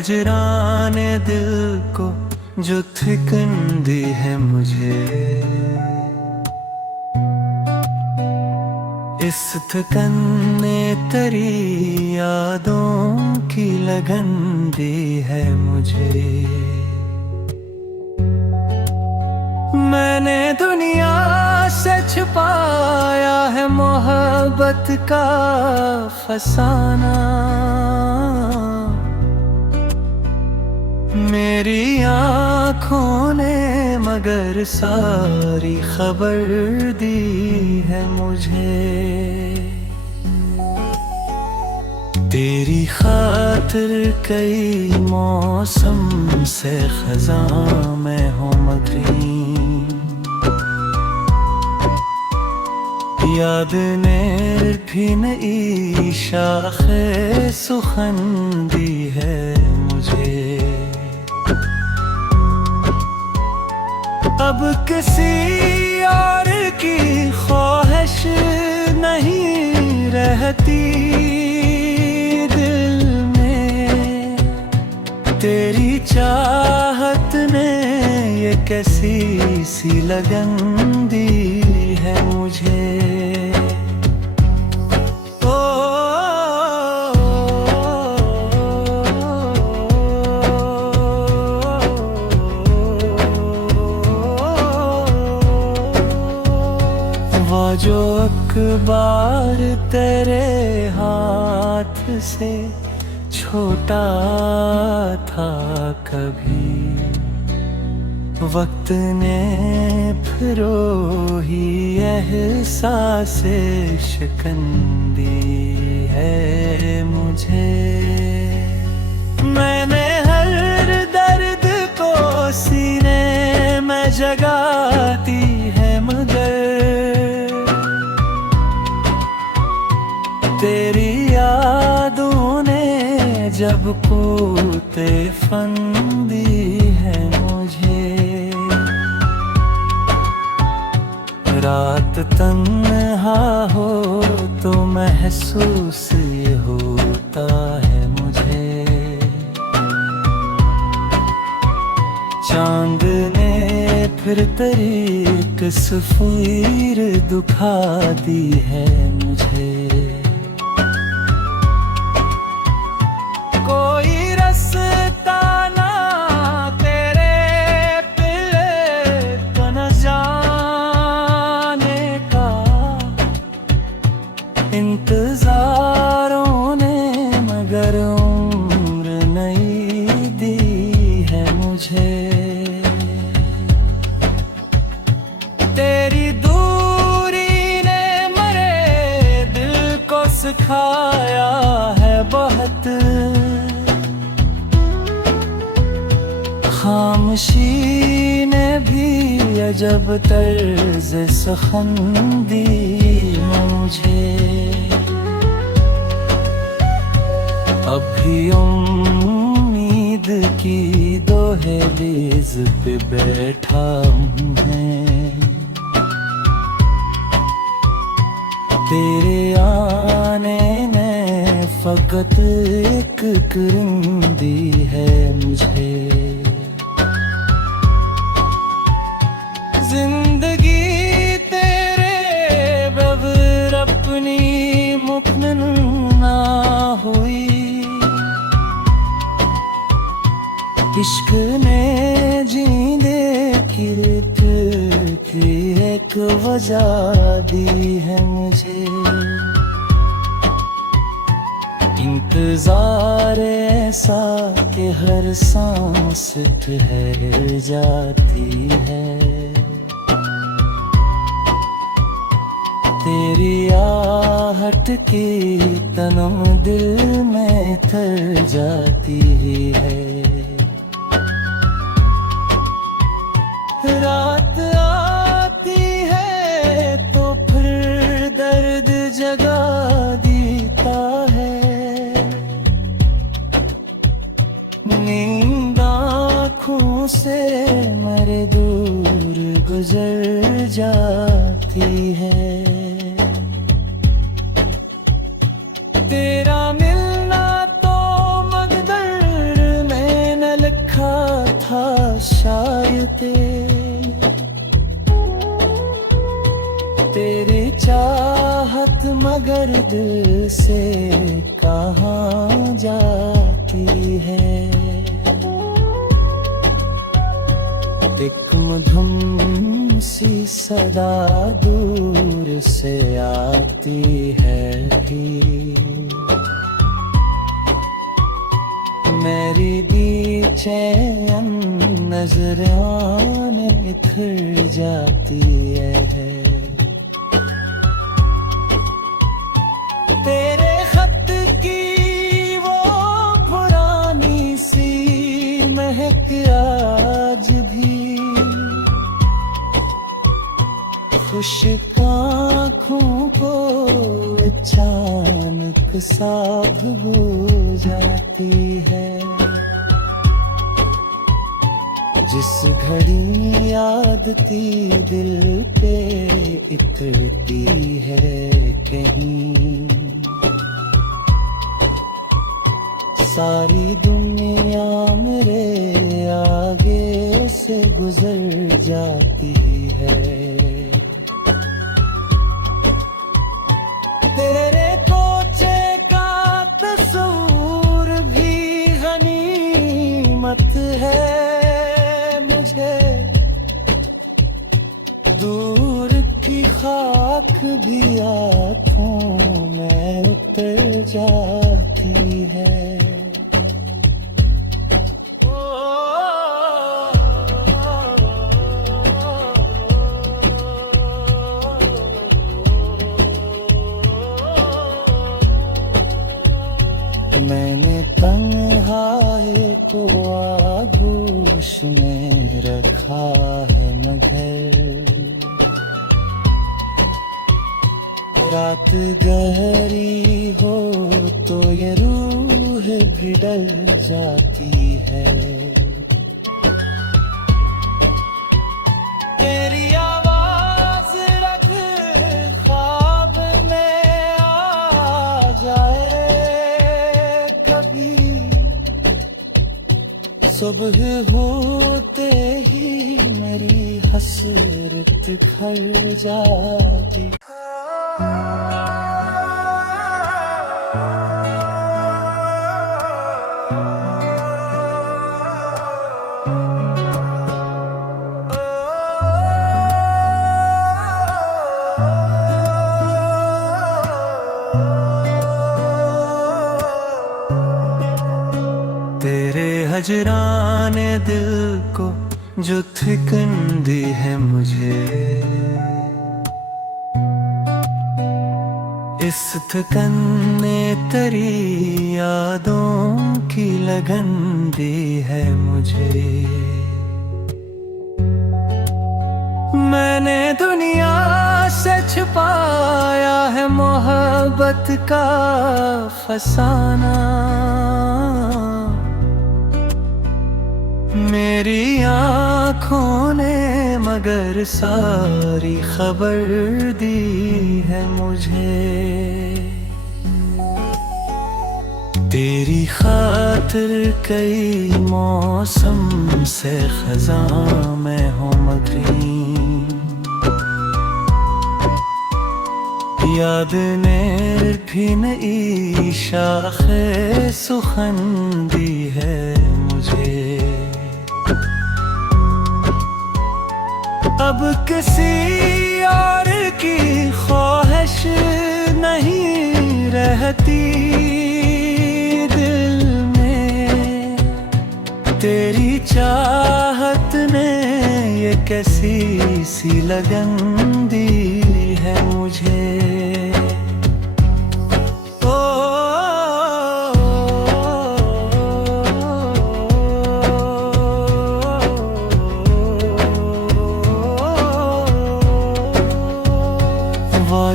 हजराने दिल को जो थिकन दी है मुझे, इस थकन ने तेरी यादों की लगन दी है मुझे। मैंने दुनिया से छुपाया है मोहब्बत का फसाना, मेरी आँखों ने मगर सारी खबर दी है मुझे। तेरी खातिर कई मौसम से खज़ां में हूँ मगरी, याद ने भी नई शाखे सुखन दी है मुझे। अब किसी और की ख्वाहिश नहीं रहती दिल में, तेरी चाहत ने ये कैसी सी लगन दी है मुझे। वो जो अखबार तेरे हाथ से छोटा था कभी, वक्त ने फिर ही एहसास शिकन दी है मुझे। मैंने हर दर्द को सीने में जगा दी है मगर तेरी यादों ने जब कूते फन दी है मुझे। रात तन्हा हो तो महसूस ये होता है मुझे, चांद ने फिर तेरी तस्वीर दुखा दी है मुझे। कोई रास्ता ना तेरे पिले तो न जाने का, इंतजारों ने मगर उम्र नहीं दी है मुझे। तेरी दूरी ने मरे दिल को सिखाया है बहुत, खामोशी ने भी अजब तर्ज सुखन दी मुझे। अब भी उम्मीद की दोहलीज पे बैठा हूँ मैं, तेरे आने ने फकत एक किरण दी है मुझे। जिंदगी तेरे बगैर अपनी मुकम्मल ना हुई, इश्क ने जीने की एक वजह दी है मुझे। इंतजार ऐसा कि हर सांस ठहर जाती है, तेरी आहट की तनम दिल में थर जाती है। रात आती है तो फिर दर्द जगा देता है, नींद आँखों से मेरे दूर गुजर जाती है। तेरा मिलना तो मकदर तेरी चाहत मगर दिल से कहाँ जाती है। एक मधुम सी सदा दूर से आती है कि मेरी बेचैन नजराने इधर जाती है। तेरे खत की वो पुरानी सी महक आज भी खुश्क आँखों को अचानक साफ हो जाती है। जिस घड़ी आदती दिल पे इतरती है कहीं, सारी दुनिया मेरे आगे से गुजर जाती है। तेरे कोचे का तस्वीर भी गनीमत है मुझे, दूर की खाक भी आँखों में उतर जाती है। मैंने तन्हाई को आगोश में रखा है मगर रात गहरी हो तो ये रूह भी डर जाती है। तेरी आवाज रख ख्वाब में आ जाए कभी, सुबह होते ही मेरी हसरत खल जाती। तेरे हजराने दिल को जो थिकन दी है मुझे, इस थकन ने तेरी यादों की लगन दी है मुझे। मैंने दुनिया से छुपाया है मोहब्बत का फसाना, मेरी आँखों ने मगर सारी खबर दी है मुझे। तेरी खातिर कई मौसम से खज़ां में हूँ मगरी, याद ने भी नई शाखे सुखन दी है मुझे। अब किसी और की ख्वाहिश नहीं रहती दिल में, तेरी चाहत ने ये कैसी सी लगन दी है मुझे।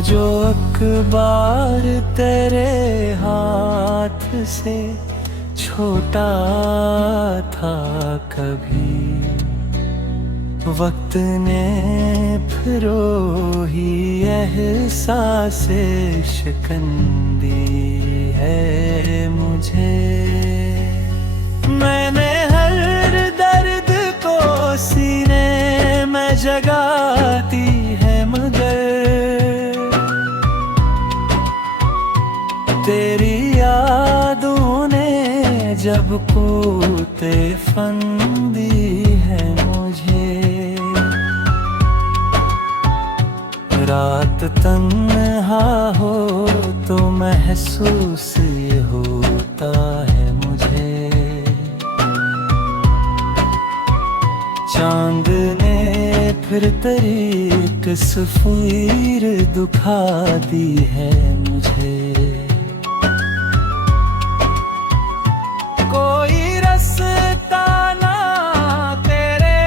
जो अखबार तेरे हाथ से छोटा था कभी, वक्त ने फिर ही एहसास शिकन दी है मुझे। मैंने हर दर्द को सीने में जगाती है मगर जब कूते फंदी है मुझे, रात तन्हा हो तो महसूस ये होता है मुझे। चांद ने फिर तेरी तस्वीर दुखा दी है मुझे। कोई रास्ता ना तेरे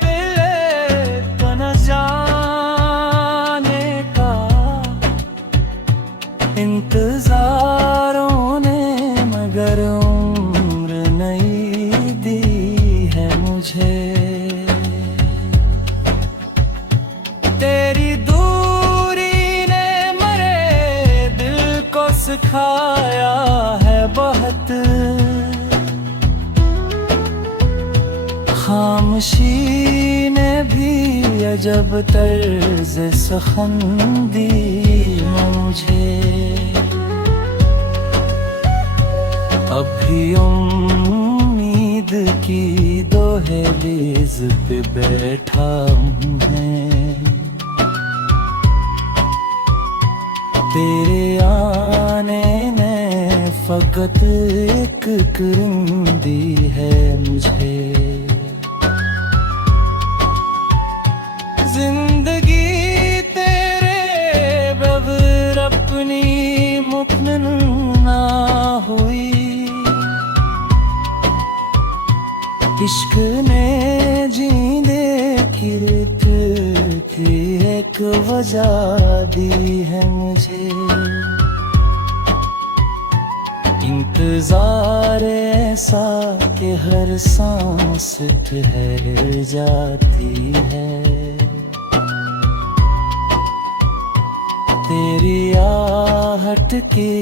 पिले तो न जाने का, इंतजारों ने मगर उम्र नहीं दी है मुझे। तेरी दूरी ने मेरे दिल को सिखाया है बहुत, खामोशी ने भी अजब तर्ज सुखन दी मुझे। अभी उम्मीद की दोहलीज पे बैठा हूँ मैं, तेरे आने ने फकत एक किरण दी है मुझे। जिंदगी तेरे बगैर अपनी मुकम्मल ना हुई, इश्क ने जीने की एक वजह दी है मुझे। इंतजार ऐसा कि हर सांस ठहर जाती है, तेरी आहट की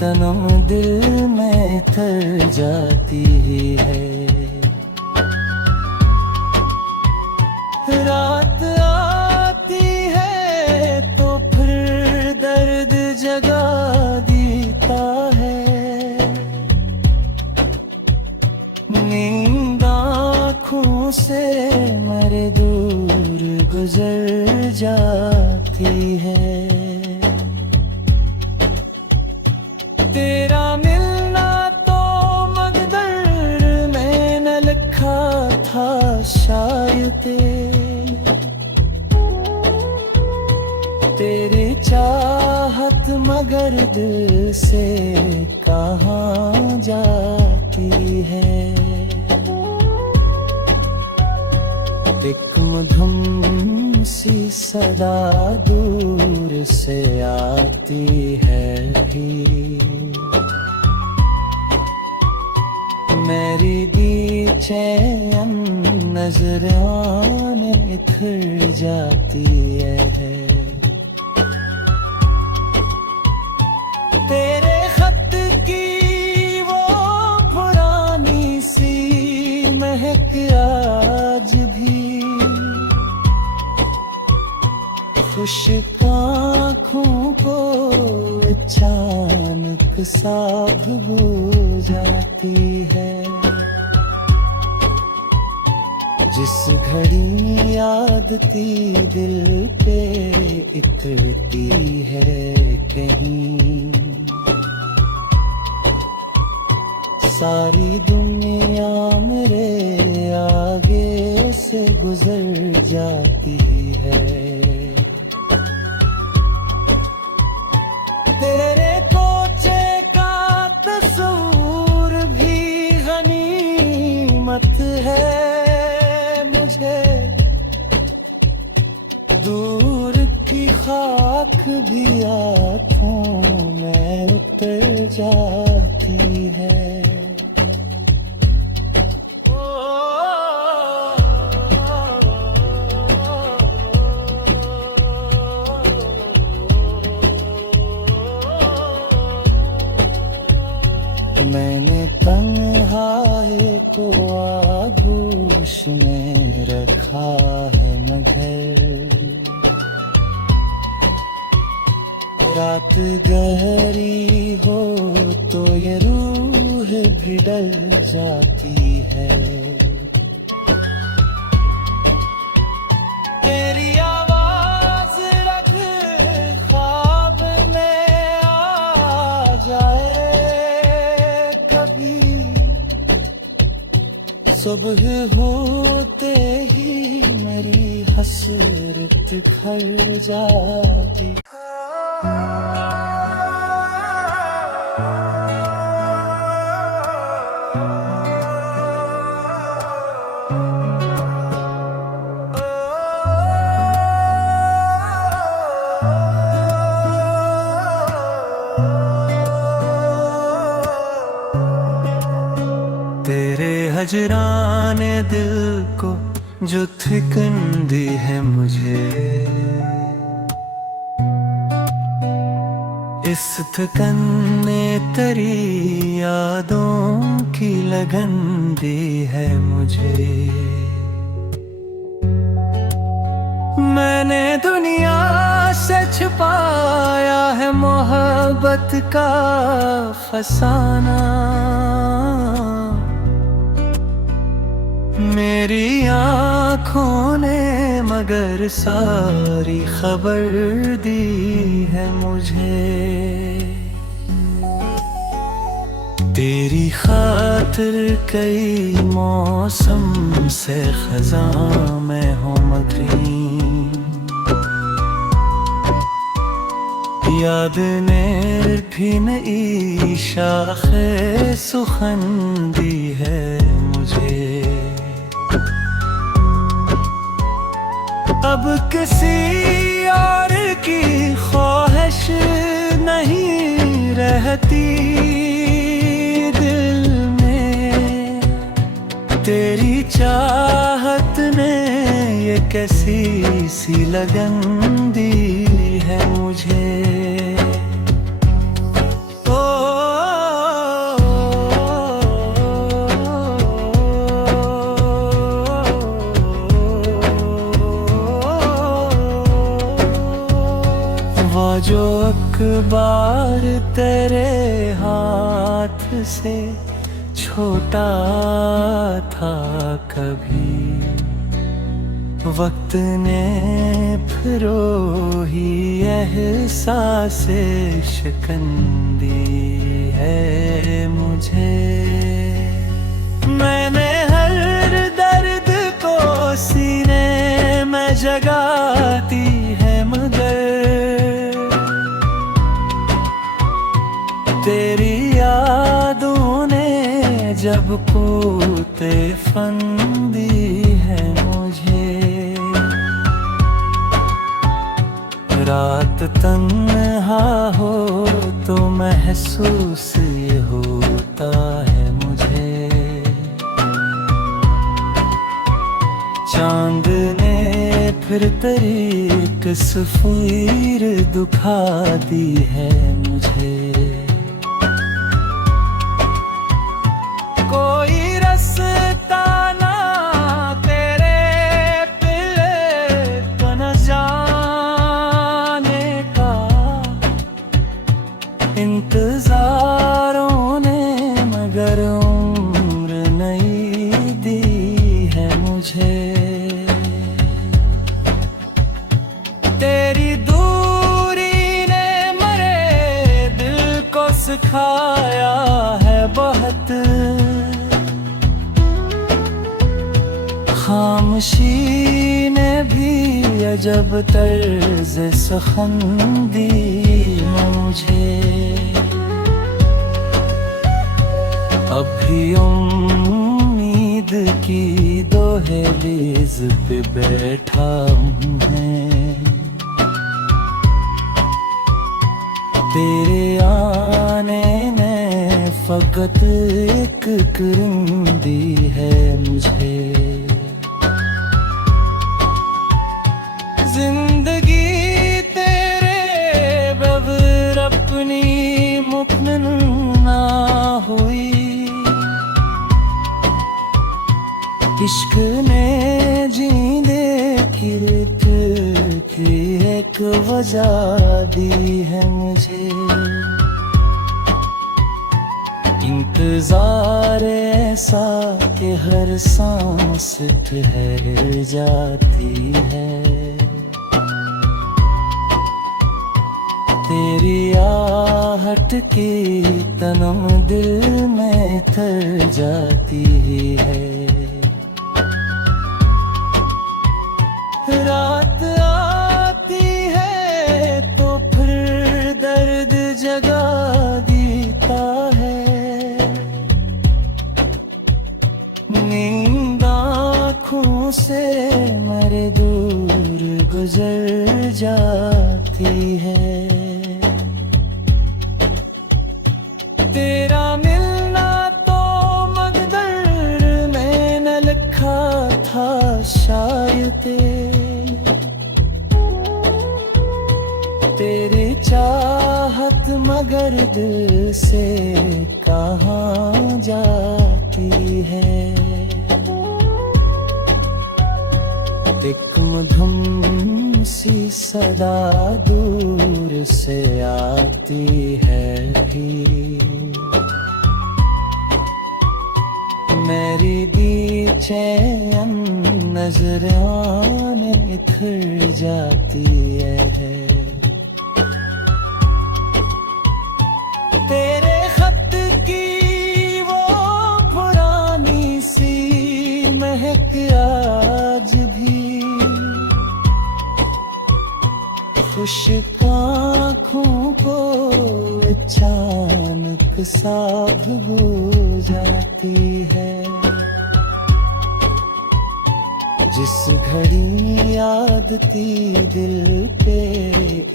तनम दिल में थर जाती है। रात आती है तो फिर दर्द जगा देता है, नींद आँखों से मेरे दूर गुजर जाती है। तेरा मिलना तो मकदर में न लिखा था शायद, तेरी चाहत मगर दिल से कहाँ जाती है। एक मधुम सी सदा दूर से आती है भी, मेरी बेचैन नजरां निखर जाती है। तेरे खत की वो पुरानी सी महक आज भी खुश्क आँखों को अचानक सा भूल जाती है। जिस घड़ी आदती दिल पे इतरती है कहीं, सारी दुनिया मेरे आगे से गुजर जाती है। तेरे कोचे का तस्वीर भी गनीमत है मुझे, दूर की खाक भी आँखों में उतर जाती है। मैंने तन्हाई को आगोश में रखा है मगर, रात गहरी हो तो ये रूह रूह भी डर जाती है। तेरी आवाज रख ख्वाब में आ जाए कभी, सुबह होते ही मेरी हसरत खल जाती। तेरे हजराने दिल को जो थिकन दी है मुझे, इस थकन ने तेरी यादों की लगन दी है मुझे। मैंने दुनिया से छुपाया है मोहब्बत का फसाना, मेरी आँखों ने मगर सारी खबर दी है मुझे। तेरी खातिर कई मौसम से खज़ां में हूँ मगरी, याद ने भी नई शाखे सुखन दी है मुझे। अब किसी और की ख्वाहिश नहीं रहती दिल में, तेरी चाहत ने ये कैसी सी लगन दी है मुझे। जो अखबार तेरे हाथ से छोटा था कभी, वक्त ने फिर ही एहसास शिकन दी है मुझे। मैंने हर दर्द को सीने में जगाती है मगर तेरी यादों ने जब कूते फन दी है मुझे। रात तन्हा हो तो महसूस ये होता है मुझे, चांद ने फिर तेरी तस्वीर दुखा दी है मुझे। कोई रास्ता ना तेरे पिले तो न जाने का, इंतजारों ने मगर उम्र नहीं दी है मुझे। तेरी दूरी ने मरे दिल को सिखाया है बहुत, खामोशी ने भी अजब तर्ज सुखन दी मुझे। अभी उम्मीद की दोहलीज पे बैठा हूँ मैं, तेरे आने ने फकत एक किरण दी है मुझे। जिंदगी तेरे बगैर अपनी मुकम्मल ना हुई, इश्क ने जीने की एक वजह दी है मुझे। इंतजार ऐसा कि हर सांस ठहर जाती है। तेरी आहट की तनम दिल में थर जाती है। रात आती है तो फिर दर्द जगा देता है। नींद आँखों से मेरे दूर गुजर जाती है। तेरा मिलना तो मकदर में न लिखा था शायद। तेरी चाहत मगर दिल से कहाँ जाती है। एक मधुम सी सदा दूर से आती है भी। मेरी बेचैन नजरां निखर जाती है। तेरे खत की वो पुरानी सी महक आज भी खुश्क आँखों को अचानक सा भुगो जाती है। जिस घड़ी आदती दिल पे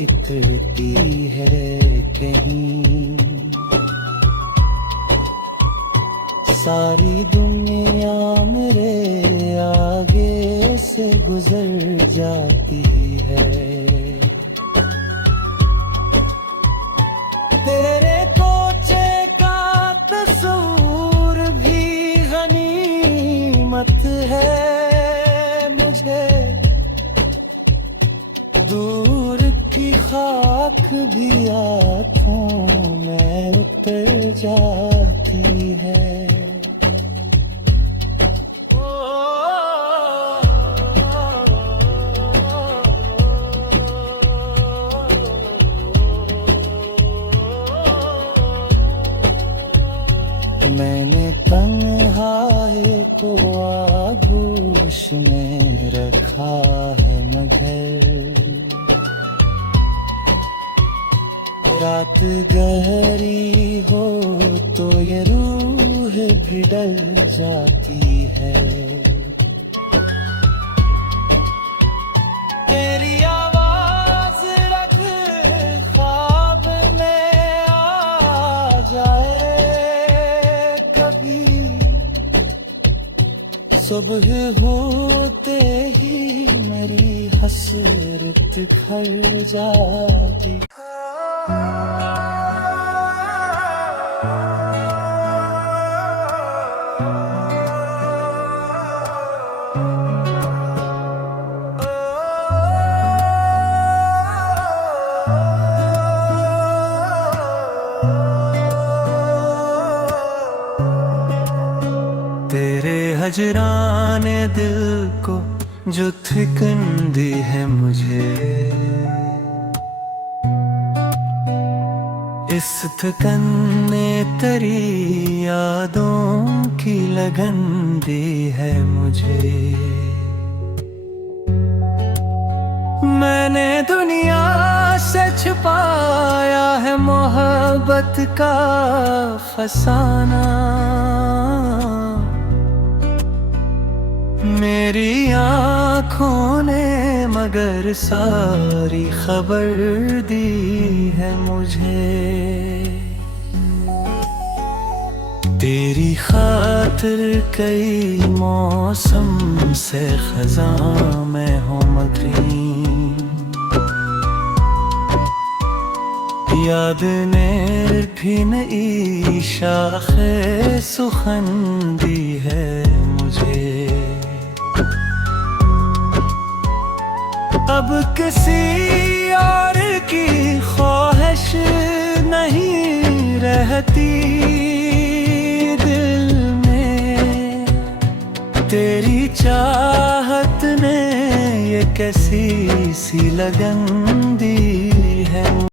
इतरती है कहीं, सारी दुनिया मेरे आगे से गुजर जाती है। तेरे कोचे का तस्वीर भी गनीमत है मुझे। दूर की खाक भी आँखों में उतर जाती है। मैंने तन्हाई को आगोश में रखा है मगर रात गहरी हो तो ये रूह भी डर जाती है। तेरी आवाज रख ख्वाब में आ जाए कभी, सुबह होते ही मेरी हसरत खल जाती। तेरे हजराने दिल को जो थिकन दी है मुझे, इस थकन ने तेरी यादों की लगन दी है मुझे। मैंने दुनिया से छुपाया है मोहब्बत का फसाना। मेरी आँखों ने मगर सारी खबर दी है मुझे। तेरी खातिर कई मौसम से खज़ां में हो मगरी, याद ने भी नई शाखे सुखन दी है मुझे। अब किसी और की ख्वाहिश नहीं रहती, तेरी चाहत ने ये कैसी सी लगन दी है।